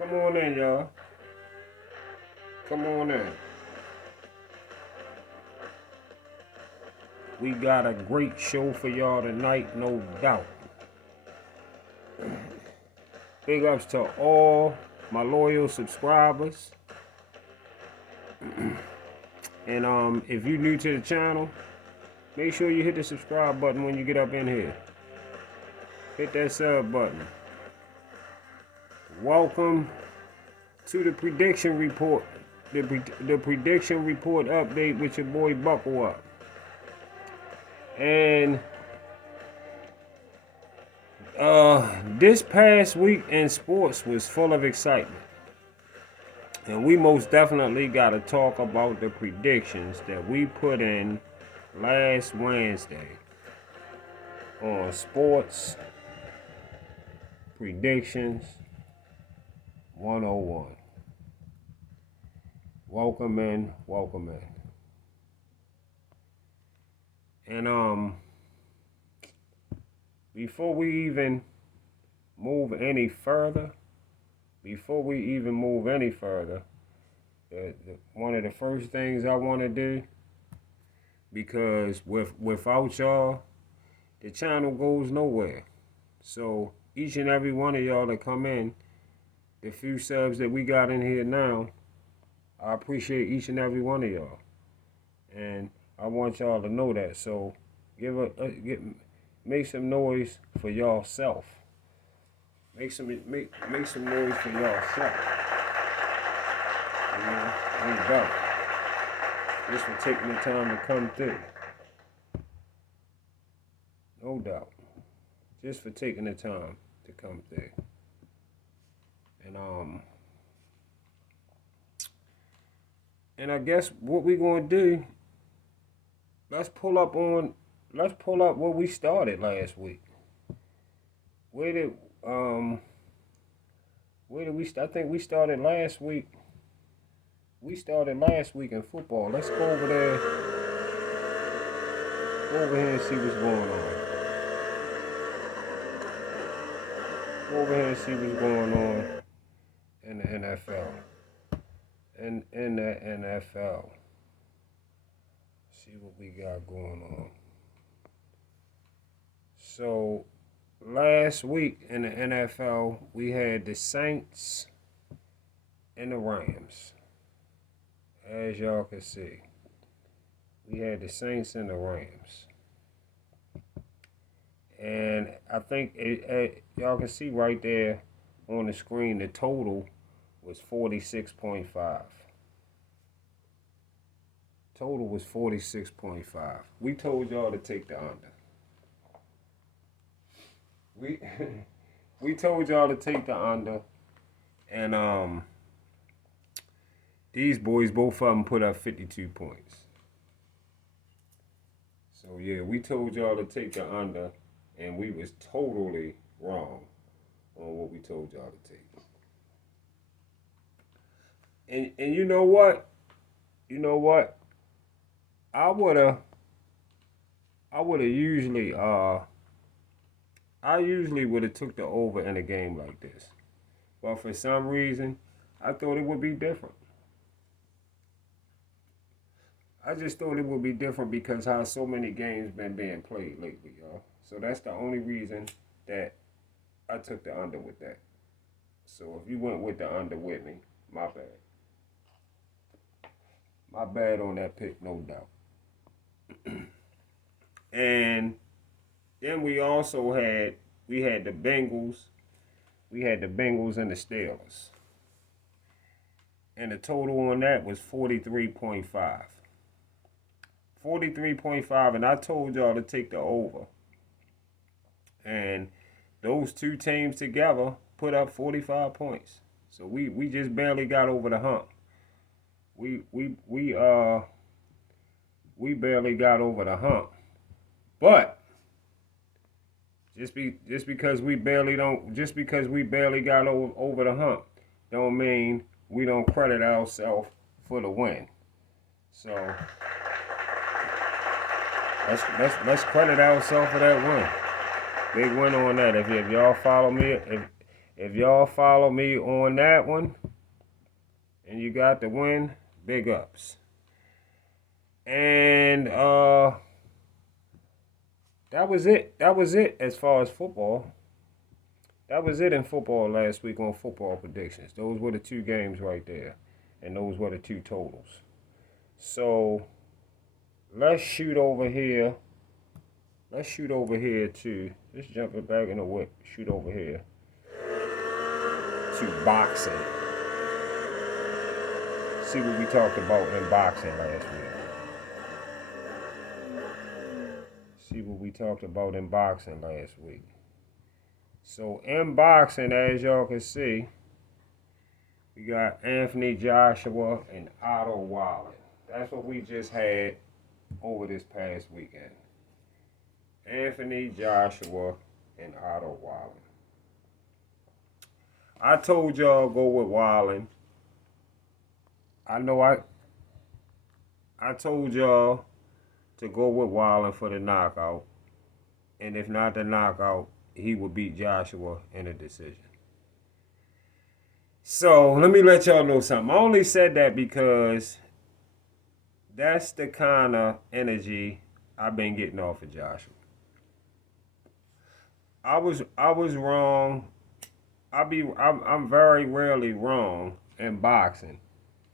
Come on in, y'all. Come on in. We got a great show for y'all tonight, no doubt. Big ups to all my loyal subscribers. And if you're new to the channel, make sure you hit the subscribe button when you get up in here. Hit that sub button. Welcome to the prediction report. The prediction report update with your boy Buckle Up. And this past week in sports was full of excitement. And we most definitely got to talk about the predictions that we put in last Wednesday on Sports Predictions 101. Welcome in, welcome in. And before we even move any further, one of the first things I want to do, because without y'all, the channel goes nowhere. So each and every one of y'all that come in, the few subs that we got in here now, I appreciate each and every one of y'all, and I want y'all to know that. So make some noise for y'all self. Make some noise for y'all self. You know, no doubt. Just for taking the time to come through. No doubt. Just for taking the time to come through. And I guess what we're gonna do, let's pull up what we started last week. Where did we start? I think we started last week. We started last week in football. Let's go over there. Go over here and see what's going on. Go over here and see what's going on in the NFL. In the NFL. See what we got going on. So last week in the NFL, we had the Saints and the Rams. As y'all can see, we had the Saints and the Rams. And I think y'all can see right there on the screen, the total was 46.5. Total was 46.5. We told y'all to take the under. We told y'all to take the under, and these boys, both of them put up 52 points. So yeah, we told y'all to take the under, and we was totally wrong on what we told y'all to take. And you know what? I usually would have took the over in a game like this. But for some reason, I thought it would be different. I just thought it would be different because how so many games been being played lately, y'all. So that's the only reason that I took the under with that. So if you went with the under with me, my bad. My bad on that pick, no doubt. And then we also had the Bengals. We had the Bengals and the Steelers. And the total on that was 43.5. 43.5, and I told y'all to take the over. And those two teams together put up 45 points. So we just barely got over the hump. We barely got over the hump. But just because we barely got over the hump, don't mean we don't credit ourselves for the win. So let's credit ourselves for that win. Big win on that. If y'all follow me, If y'all follow me on that one and you got the win, big ups. And that was it. That was it as far as football. That was it in football last week on football predictions. Those were the two games right there. And those were the two totals. So let's shoot over here. Let's shoot over here to, let's jump it back in the whip. Shoot over here to boxing. See what we talked about in boxing last week. See what we talked about in boxing last week. So in boxing, as y'all can see, we got Anthony Joshua and Otto Wallen. That's what we just had over this past weekend. Anthony Joshua and Otto Wallen. I told y'all go with Wallen. I know I told y'all to go with Wallen for the knockout. And if not the knockout, he would beat Joshua in a decision. So let me let y'all know something. I only said that because that's the kind of energy I've been getting off of Joshua. I was wrong. I'm very rarely wrong in boxing.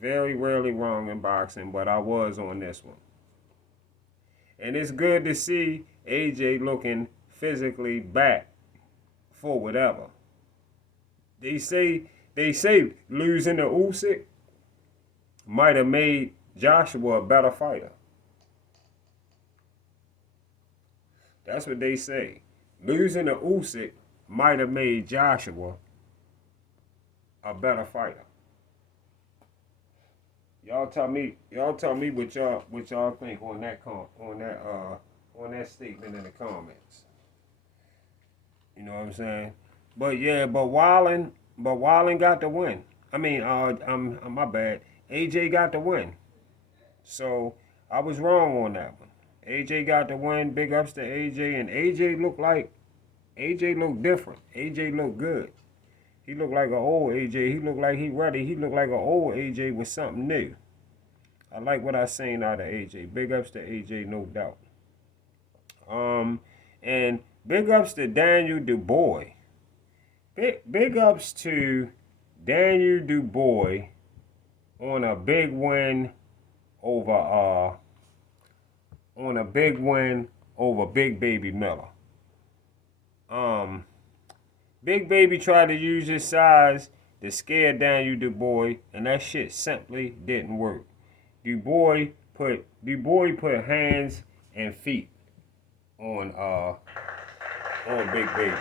Very rarely wrong in boxing, but I was on this one. And it's good to see AJ looking physically back for whatever. They say losing to Usyk might have made Joshua a better fighter. That's what they say. Losing to Usyk might have made Joshua a better fighter. Y'all tell me what y'all think on that statement in the comments. You know what I'm saying? But yeah, but Wallen got the win. I mean, my bad. AJ got the win. So I was wrong on that one. AJ got the win. Big ups to AJ, and AJ looked different. AJ looked good. He looked like an old AJ. He looked like he ready. He looked like an old AJ with something new. I like what I seen out of AJ. Big ups to AJ, no doubt. And big ups to Daniel Dubois. Big ups to Daniel Dubois on a big win over Big Baby Miller. Big Baby tried to use his size to scare Daniel Dubois, and that shit simply didn't work. Dubois put hands and feet on Big Baby.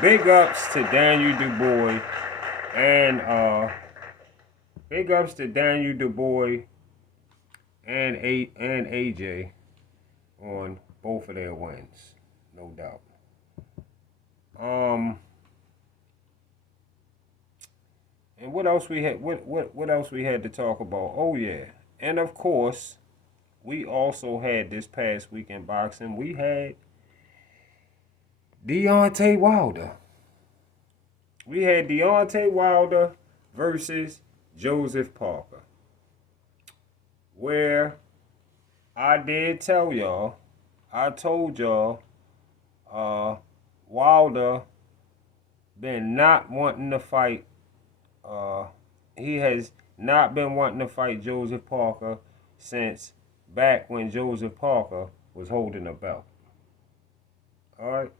Big ups to Daniel Dubois and big ups to Daniel Dubois and AJ on both of their wins, no doubt. And what else we had? What else we had to talk about? Oh yeah, and of course, we also had this past week in boxing. We had Deontay Wilder. We had Deontay Wilder versus Joseph Parker, where I did tell y'all, I told y'all, Wilder been not wanting to fight. He has not been wanting to fight Joseph Parker since back when Joseph Parker was holding a belt. All right,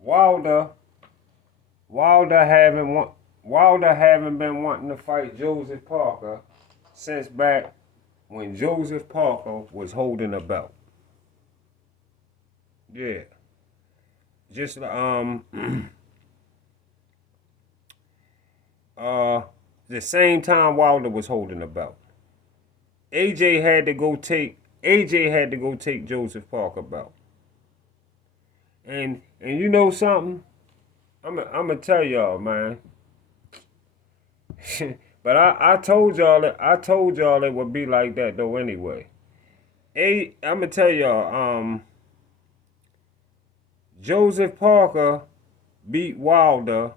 Wilder haven't been wanting to fight Joseph Parker since back when Joseph Parker was holding a belt. Yeah. Just the same time Wilder was holding the belt. AJ had to go take Joseph Parker belt. And you know something? I'm gonna tell y'all, man. But I told y'all it would be like that though anyway. I'm gonna tell y'all, Joseph Parker beat Wilder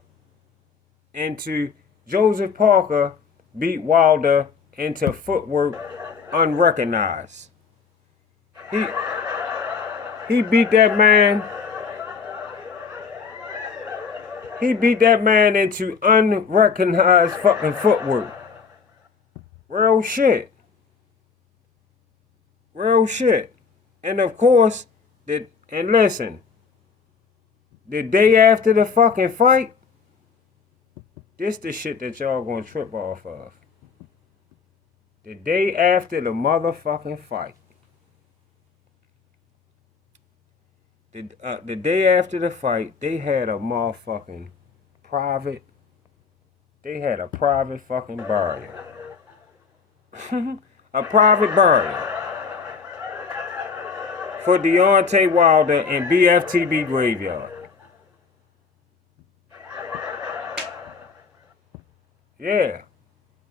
into Joseph Parker beat Wilder into footwork unrecognized. He he beat that man. He beat that man into unrecognized fucking footwork. Real shit. Real shit. And of course, and listen, the day after the fucking fight, this the shit that y'all gonna trip off of. The day after the motherfucking fight. The day after the fight, they had a motherfucking private. They had a private fucking burial. A private burial for Deontay Wilder in BFTB graveyard. Yeah,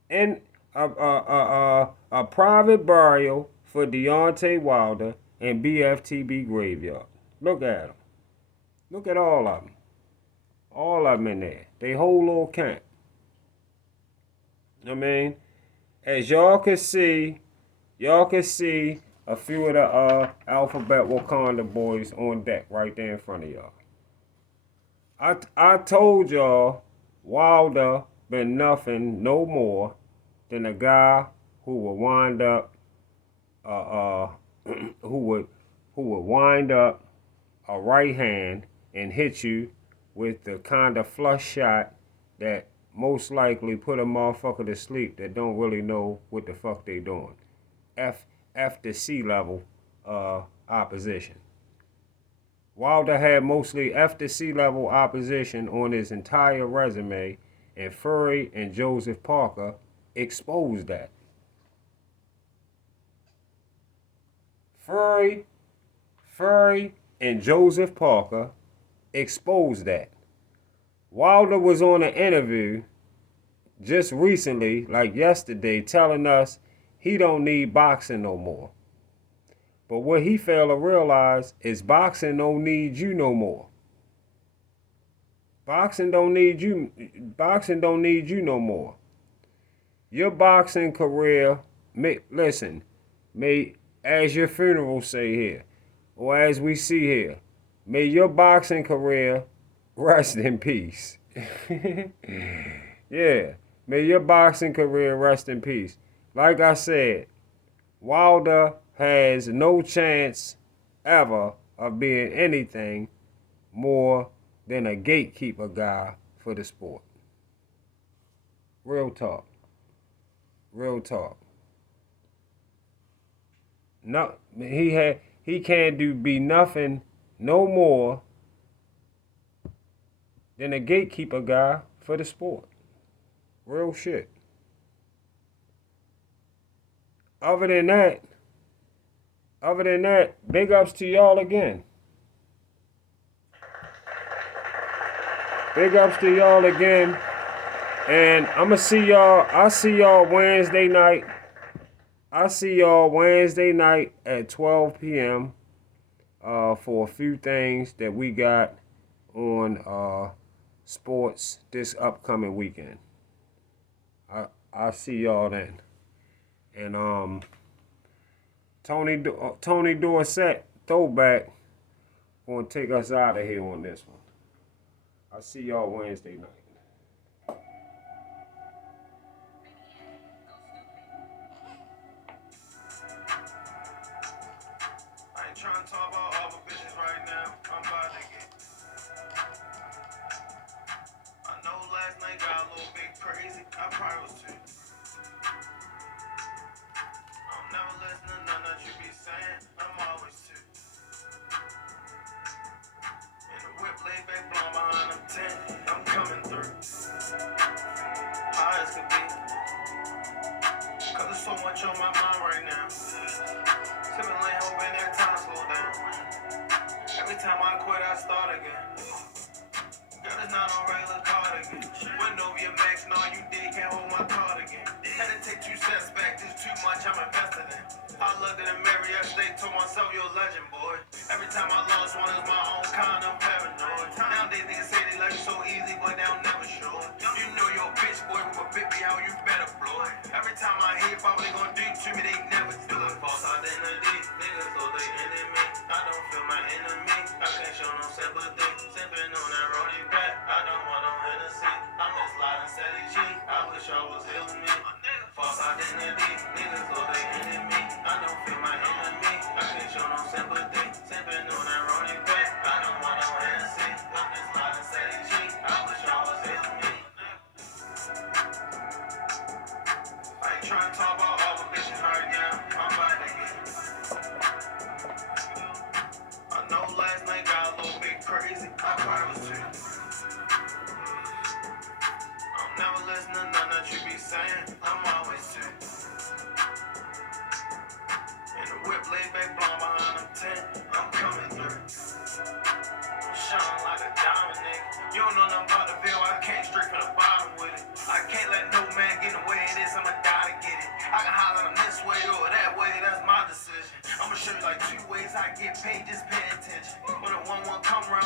and a private burial for Deontay Wilder in BFTB graveyard. Look at them. Look at all of them. All of them in there. They whole little camp. I mean, as y'all can see a few of the Alphabet Wakanda boys on deck right there in front of y'all. I told y'all Wilder been nothing no more than a guy who would wind up who would wind up a right hand and hit you with the kind of flush shot that most likely put a motherfucker to sleep that don't really know what the fuck they doing. F the C level opposition. Wilder had mostly F to C level opposition on his entire resume, and Fury and Joseph Parker exposed that. Fury and Joseph Parker exposed that. Wilder was on an interview just recently, like yesterday, telling us he don't need boxing no more. But what he failed to realize is boxing don't need you no more. Boxing don't need you no more. Your boxing career, may, as your funeral say here, or as we see here, may your boxing career rest in peace. Yeah, may your boxing career rest in peace. Like I said, Wilder has no chance ever of being anything more than a gatekeeper guy for the sport. Real talk. Real talk. No, he can't be nothing no more than a gatekeeper guy for the sport. Real shit. Other than that, big ups to y'all again. Big ups to y'all again. And I'll see y'all Wednesday night. I see y'all Wednesday night at 12 p.m. For a few things that we got on sports this upcoming weekend. I'll see y'all then. And Tony Dorsett throwback gonna take us out of here on this one. I'll see y'all Wednesday night. I ain't trying to talk about other bitches right now. I'm about to get. I know last night got a little bit crazy. I probably was too. I'm never listening to none that you be saying. I'm always too. In the whip laid back blowing behind them 10. I'm coming through. High as could be. Cause there's so much on my mind right now. Sipping lane hoping that time slow down. Every time I quit, I start again. Girl, it's not on regular card again. Went over your max, no, you did, can't hold my card again. Had to take 2 steps back, this too much, I'm invested in. I looked in the mirror yesterday, told myself, you're a legend, boy. Every time I lost one, it's my own kind of paranoid. Nowadays, niggas say they like Every time I hear about what they gon' do to me, they never do it. False identity, niggas know they enemy. I don't feel my enemy. I can't show no sympathy. Sipping on that Roddy back. I don't want no Hennessy. I'm just sliding steady G. I wish I was here with me. False identity, niggas know they enemy. I don't feel my enemy. I can't show no sympathy. Sipping on that Roddy back. I don't want no Hennessy. I'm just sliding steady G. I wish I was here with me. I ain't trying to talk about all the bitches right now. I'm about to get it. I know last night got a little bit crazy. I probably was too. I'm never listening to nothing that you be saying. I'm always too. And the whip laid back blonde behind them tent. I'm coming through. I'm shining like a diamond, nigga. You don't know nothing about the bill. I came straight from the bottom with it. I can't let no man get in the way of this. I'ma die to get it. I can holler them this way or that way. That's my decision. I'ma show you like two ways I get paid. Just pay attention. When the one come round,